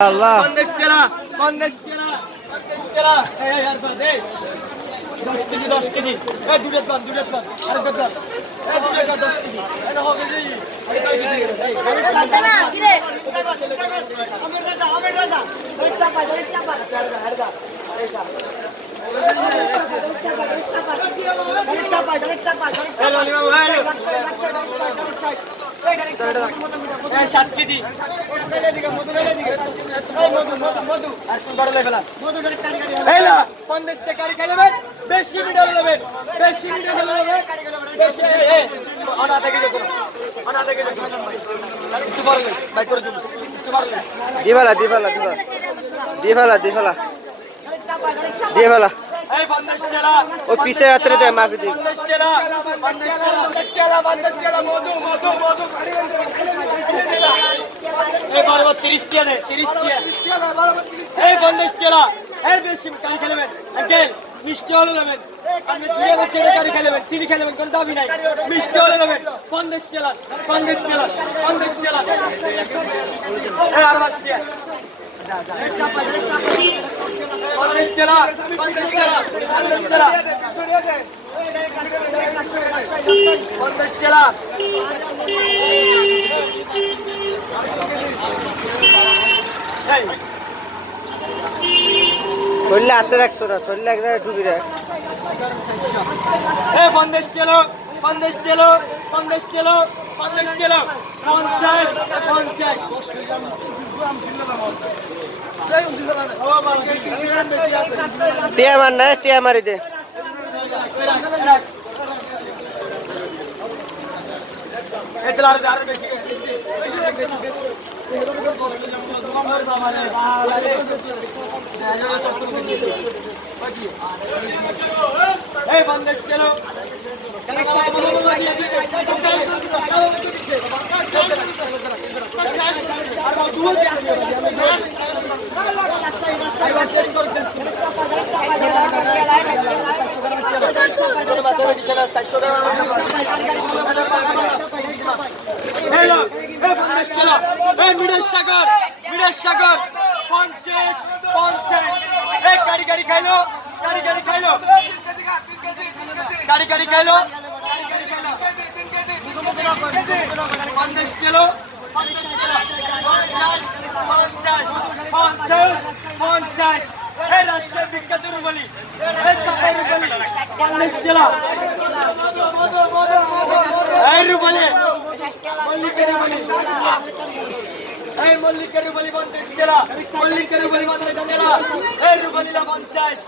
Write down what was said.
আল্লাহ পঞ্চাশ চেলা পঞ্চাশ চেলা পঞ্চাশ চেলা এই আর বাদ এই 10 কেজি এই দুটো পান আরেকটা পান এই দুটো 10 কেজি এটা হবে জি সাথে না কি রে আমের রাজা ওই চাপা হারদা এইসা এই ললিমা ভাই এই 7 কেজি এই না 50 টাকা গাড়ি খাইলেন বেশি মিটার নেবেন বেশি মিটার নেবেন বেশি এই আনা থেকে যেত আনা থেকে যেত একটু পারলে ভাই করে দিন একটু পারলে দিবেলা এই 50 টাকা ও পিছে আতরে দে মাফি দি 50 টাকা 50 টাকা মধু এই বারবার 30 টাকা 30 টাকা এই 50 টাকা এই বেশি গাড়ি খেলবেন আঙ্কেল মিষ্টি হলে নেবেন আপনি দুই বছর গাড়ি খেলবেন চিনি খেলবেন কোন দাবি নাই মিষ্টি হলে নেবেন 50 টাকা 50 টাকা 50 টাকা এই আর বাস টাকা 50 টাকা 50 টাকা 50 টাকা 50 টাকা ধরলে হাতে রাখছো না ধরলে এক জায়গায় ঢুকি রাখ এই 50 টাকা 50 টাকা 50 টাকা 50 টাকা 50 টিয়া মার না টিয়া মারি দে এই 50 টাকা গাড়ি খাইলো গাড়ি খাইলো 50 কিলো 50 এই রাষ্ট্রের বিখ্যাত রুবলি এই চাপাই রুবলি 50 কিলো এই রুবলি মল্লিকের রুবলি এই মল্লিকের রুবলি 50 কিলো মল্লিকের রুবলি 50 কিলো এই রুবলিটা 50